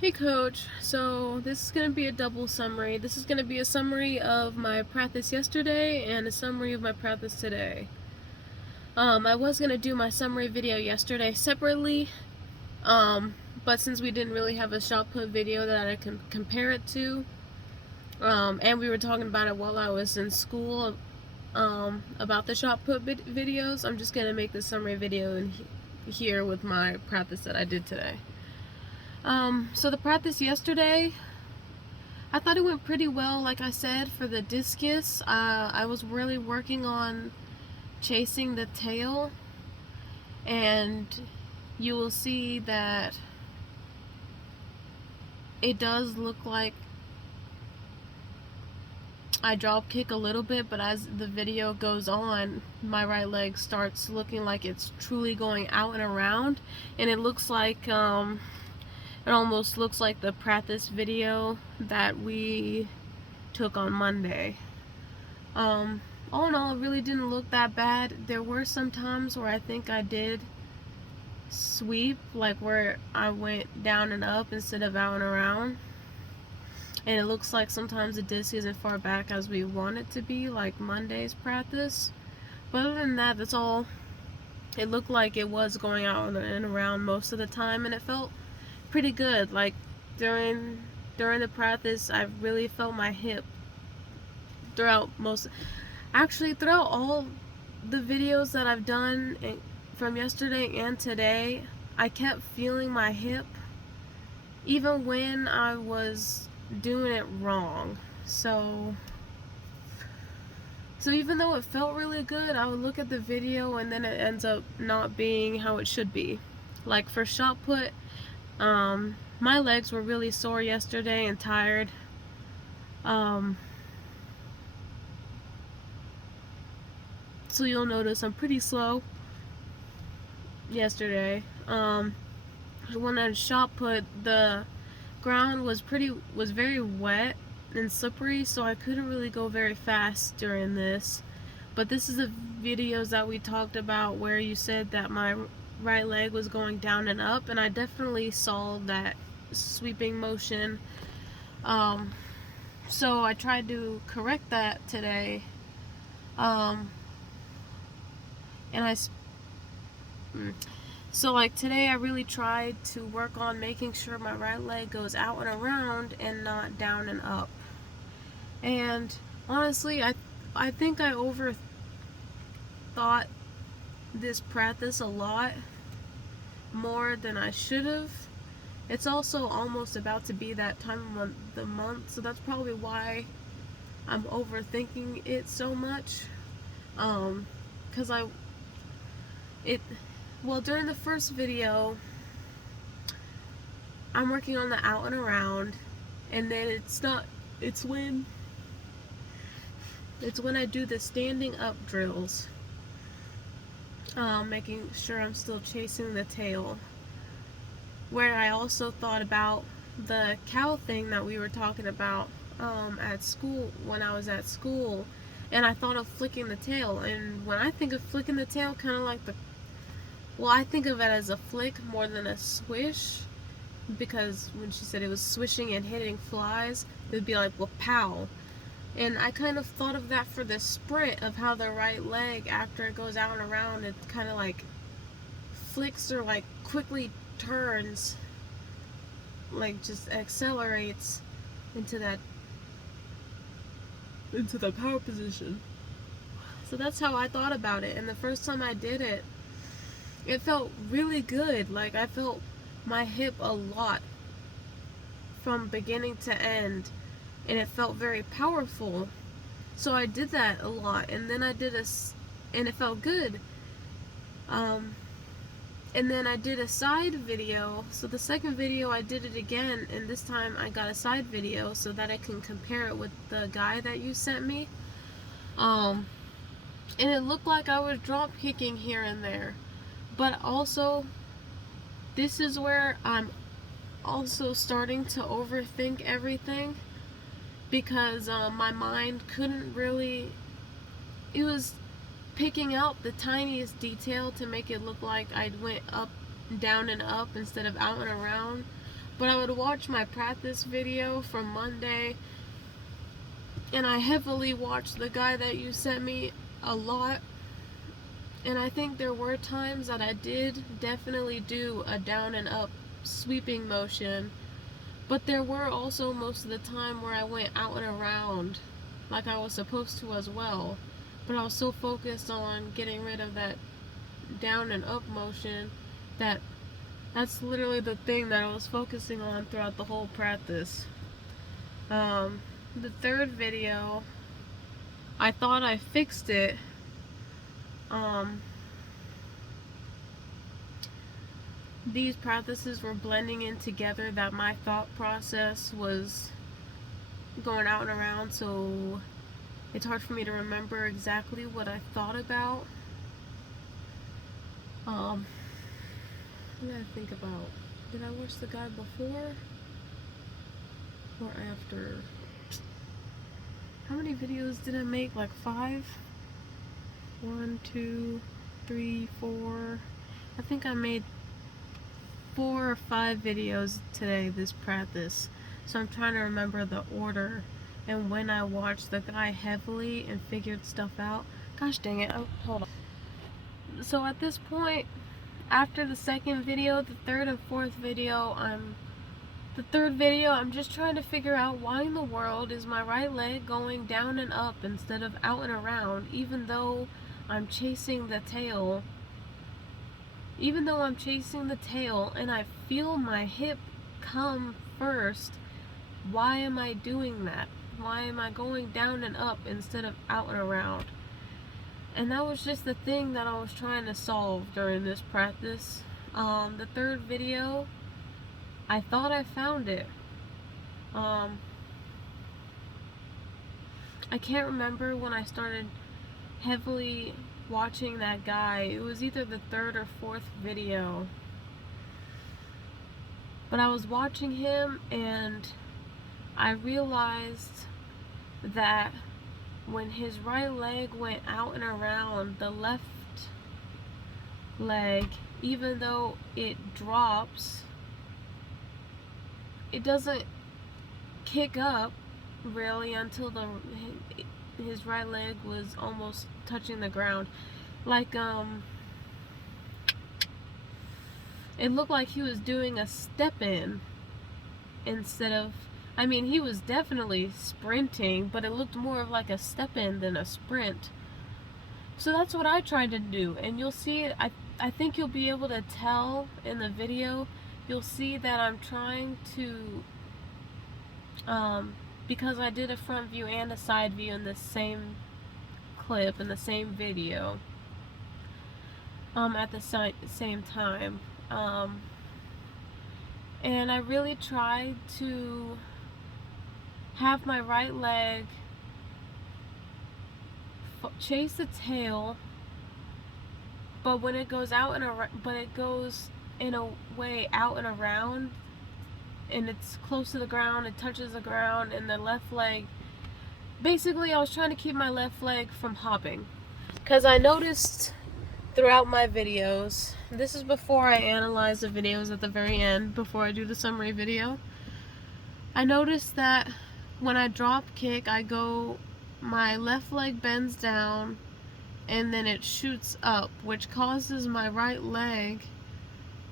Hey coach, so this is going to be a double summary. This is going to be a summary of my practice yesterday and a summary of my practice today. I was going to do my summary video yesterday separately, but since we didn't really have a shot put video that I can compare it to, and we were talking about it while I was in school, about the shot put videos, I'm just going to make the summary video in here with my practice that I did today. So the practice yesterday, I thought it went pretty well. Like I said, for the discus, I was really working on chasing the tail, and you will see that it does look like I drop kick a little bit, but as the video goes on, my right leg starts looking like it's truly going out and around, and it looks like it almost looks like the practice video that we took on Monday. All in all, it really didn't look that bad. There were some times where I think I did sweep, like where I went down and up instead of out and around. And it looks like sometimes the disc isn't far back as we want it to be, like Monday's practice. But other than that, that's all. It looked like it was going out and around most of the time, and it felt pretty good. Like during the practice, I really felt my hip throughout all the videos that I've done from yesterday and today. I kept feeling my hip even when I was doing it wrong. So even though it felt really good, I would look at the video and then it ends up not being how it should be. Like for shot put, my legs were really sore yesterday and tired. So you'll notice I'm pretty slow yesterday. When I shot put, the ground was very wet and slippery, so I couldn't really go very fast during this. But this is the videos that we talked about where you said that my right leg was going down and up, and I definitely saw that sweeping motion. So I tried to correct that today. And so like today I really tried to work on making sure my right leg goes out and around and not down and up. And honestly, I think I overthought this practice a lot more than I should have. It's also almost about to be that time of the month, so that's probably why I'm overthinking it so much. Because during the first video, I'm working on the out and around, and then it's when I do the standing up drills, making sure I'm still chasing the tail, where I also thought about the cow thing that we were talking about at school, when I was at school, and I thought of flicking the tail. And when I think of flicking the tail, kind of like I think of it as a flick more than a swish, because when she said it was swishing and hitting flies, it would be like, well, pow. And I kind of thought of that for the sprint, of how the right leg, after it goes out and around, it kind of like flicks or like quickly turns, like just accelerates into the power position. So that's how I thought about it. And the first time I did it, it felt really good. Like I felt my hip a lot from beginning to end, and it felt very powerful. So I did that a lot, and then and it felt good. And then I did a side video. So the second video I did it again, and this time I got a side video so that I can compare it with the guy that you sent me. And it looked like I was drop kicking here and there. But also, this is where I'm also starting to overthink everything, because my mind couldn't really, it was picking out the tiniest detail to make it look like I went up, down and up instead of out and around. But I would watch my practice video from Monday, and I heavily watched the guy that you sent me a lot. And I think there were times that I did definitely do a down and up sweeping motion, but there were also most of the time where I went out and around like I was supposed to as well. But I was so focused on getting rid of that down and up motion that that's literally the thing that I was focusing on throughout the whole practice. The third video, I thought I fixed it. These practices were blending in together, that my thought process was going out and around, so it's hard for me to remember exactly what I thought about. What did I think about? Did I watch the guy before or after? How many videos did I make? Like 5? 1, 2, 3, 4. I think I made 4 or 5 videos today, this practice. So I'm trying to remember the order and when I watched the guy heavily and figured stuff out. Gosh dang it. Oh, hold on. So at this point, after the second video, the third and fourth video, I'm just trying to figure out why in the world is my right leg going down and up instead of out and around, even though I'm chasing the tail. Even though I'm chasing the tail and I feel my hip come first, why am I doing that? Why am I going down and up instead of out and around? And that was just the thing that I was trying to solve during this practice. The third video, I thought I found it. I can't remember when I started heavily watching that guy. It was either the third or fourth video. But I was watching him and I realized that when his right leg went out and around, the left leg, even though it drops, it doesn't kick up really until his right leg was almost touching the ground. Like, it looked like he was doing a step in instead of, I mean, he was definitely sprinting, but it looked more of like a step in than a sprint. So that's what I tried to do, and you'll see, I think you'll be able to tell in the video. You'll see that I'm trying to, because I did a front view and a side view in the same clip, in the same video, at the same time, and I really tried to have my right leg chase the tail, but when it goes out and around, but it goes in a way out and around, and it's close to the ground, it touches the ground, and the left leg, basically I was trying to keep my left leg from hopping, because I noticed throughout my videos, this is before I analyze the videos at the very end, before I do the summary video, I noticed that when I drop kick, my left leg bends down and then it shoots up, which causes my right leg,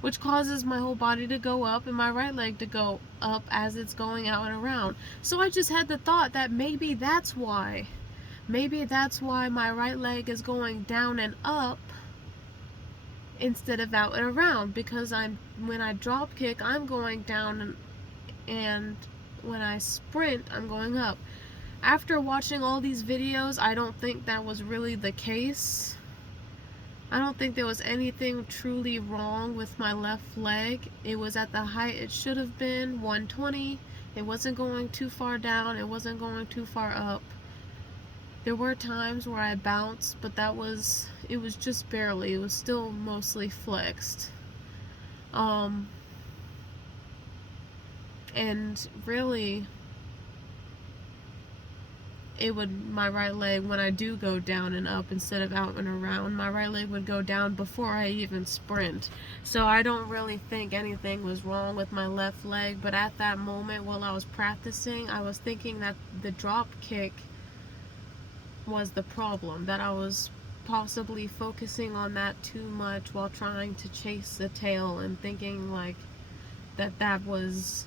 which causes my whole body to go up and my right leg to go up as it's going out and around. So I just had the thought that maybe that's why my right leg is going down and up instead of out and around, because when I drop kick, I'm going down, and when I sprint, I'm going up. After watching all these videos, I don't think that was really the case. I don't think there was anything truly wrong with my left leg. It was at the height it should have been, 120. It wasn't going too far down, it wasn't going too far up. There were times where I bounced, but it was just barely. It was still mostly flexed. And really, my right leg, when I do go down and up instead of out and around, my right leg would go down before I even sprint. So I don't really think anything was wrong with my left leg, but at that moment while I was practicing, I was thinking that the drop kick was the problem, that I was possibly focusing on that too much while trying to chase the tail and thinking like that was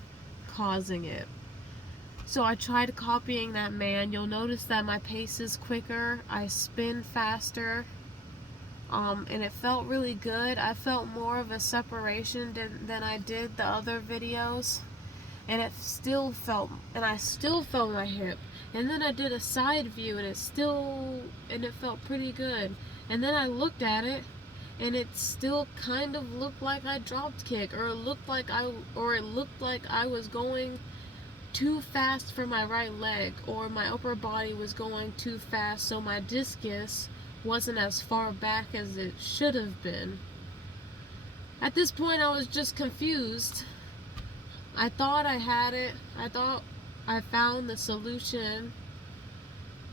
causing it. So I tried copying that man. You'll notice that my pace is quicker, I spin faster, and it felt really good. I felt more of a separation than I did the other videos, and I still felt my hip. And then I did a side view, and it felt pretty good. And then I looked at it, and it still kind of looked like I dropped kick, or it looked like I was going too fast for my right leg, or my upper body was going too fast, so my discus wasn't as far back as it should have been. At this point, I was just confused. I thought I had it. I thought I found the solution,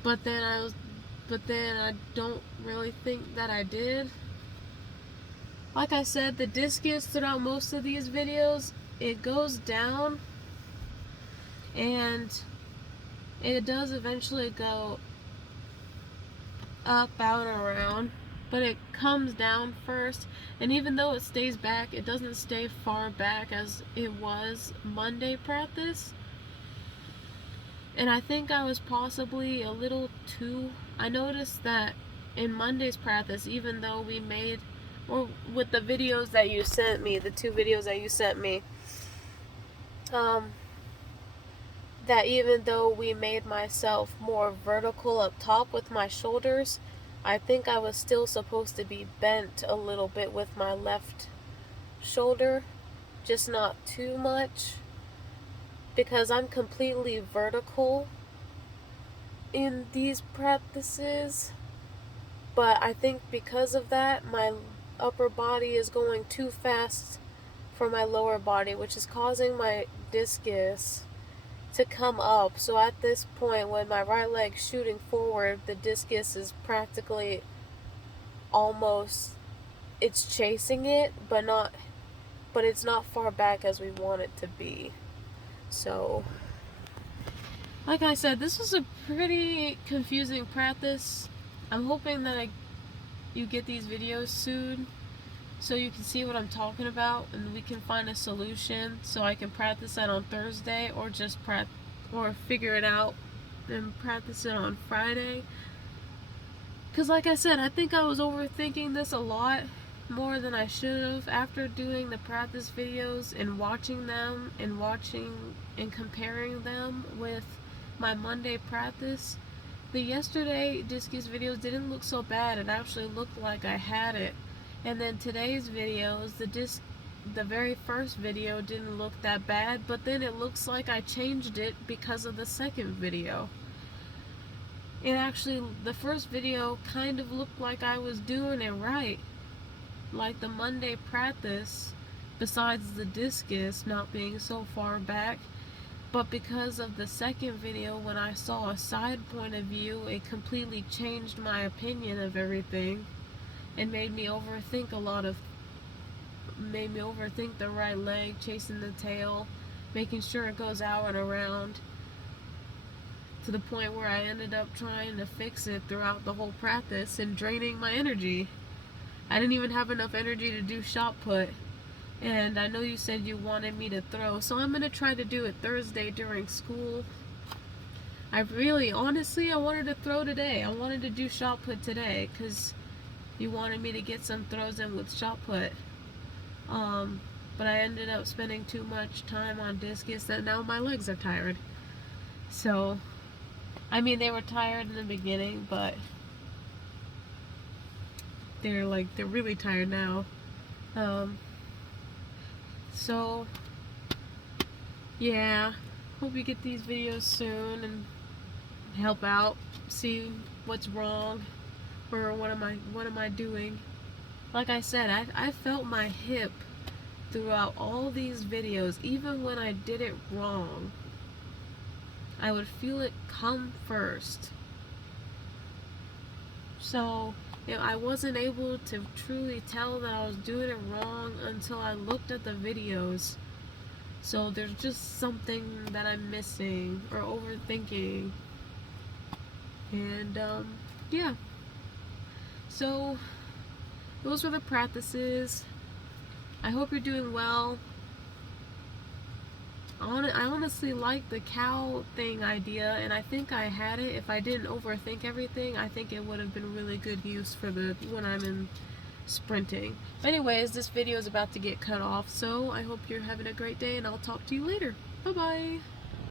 but then I don't really think that I did. Like I said, the discus throughout most of these videos, it goes down, and it does eventually go up, out, and around, but it comes down first, and even though it stays back, it doesn't stay far back as it was Monday practice. And I think I was possibly a little too... I noticed that in Monday's practice, even though we made, or with the videos that you sent me, the 2 videos that you sent me, that even though we made myself more vertical up top with my shoulders, I think I was still supposed to be bent a little bit with my left shoulder, just not too much, because I'm completely vertical in these practices. But I think because of that, my upper body is going too fast for my lower body, which is causing my discus to come up. So at this point, when my right leg shooting forward, the discus is practically almost, it's chasing it, but it's not far back as we want it to be. So like I said, this was a pretty confusing practice. I'm hoping that you get these videos soon, so you can see what I'm talking about, and we can find a solution so I can practice that on Thursday, or just figure it out and practice it on Friday. Because like I said, I think I was overthinking this a lot more than I should have after doing the practice videos and watching them and comparing them with my Monday practice. The yesterday discus videos didn't look so bad. It actually looked like I had it. And then today's videos, the very first video didn't look that bad, but then it looks like I changed it because of the second video. And actually, the first video kind of looked like I was doing it right, like the Monday practice, besides the discus not being so far back. But because of the second video, when I saw a side point of view, it completely changed my opinion of everything and made me overthink the right leg, chasing the tail, making sure it goes out and around, to the point where I ended up trying to fix it throughout the whole practice and draining my energy. I didn't even have enough energy to do shot put. And I know you said you wanted me to throw, so I'm going to try to do it Thursday during school. Honestly, I wanted to throw today. I wanted to do shot put today, because you wanted me to get some throws in with shot put. But I ended up spending too much time on discus that now my legs are tired. So, I mean, they were tired in the beginning, but they're really tired now. So, yeah, hope you get these videos soon and help out, see what's wrong, or what am I doing. Like I said, I felt my hip throughout all these videos, even when I did it wrong. I would feel it come first. So I wasn't able to truly tell that I was doing it wrong until I looked at the videos. So there's just something that I'm missing or overthinking. And yeah. So those were the practices. I hope you're doing well. I honestly like the cow thing idea, and I think I had it. If I didn't overthink everything, I think it would have been really good use for the when I'm in sprinting. Anyways, this video is about to get cut off, so I hope you're having a great day, and I'll talk to you later. Bye bye.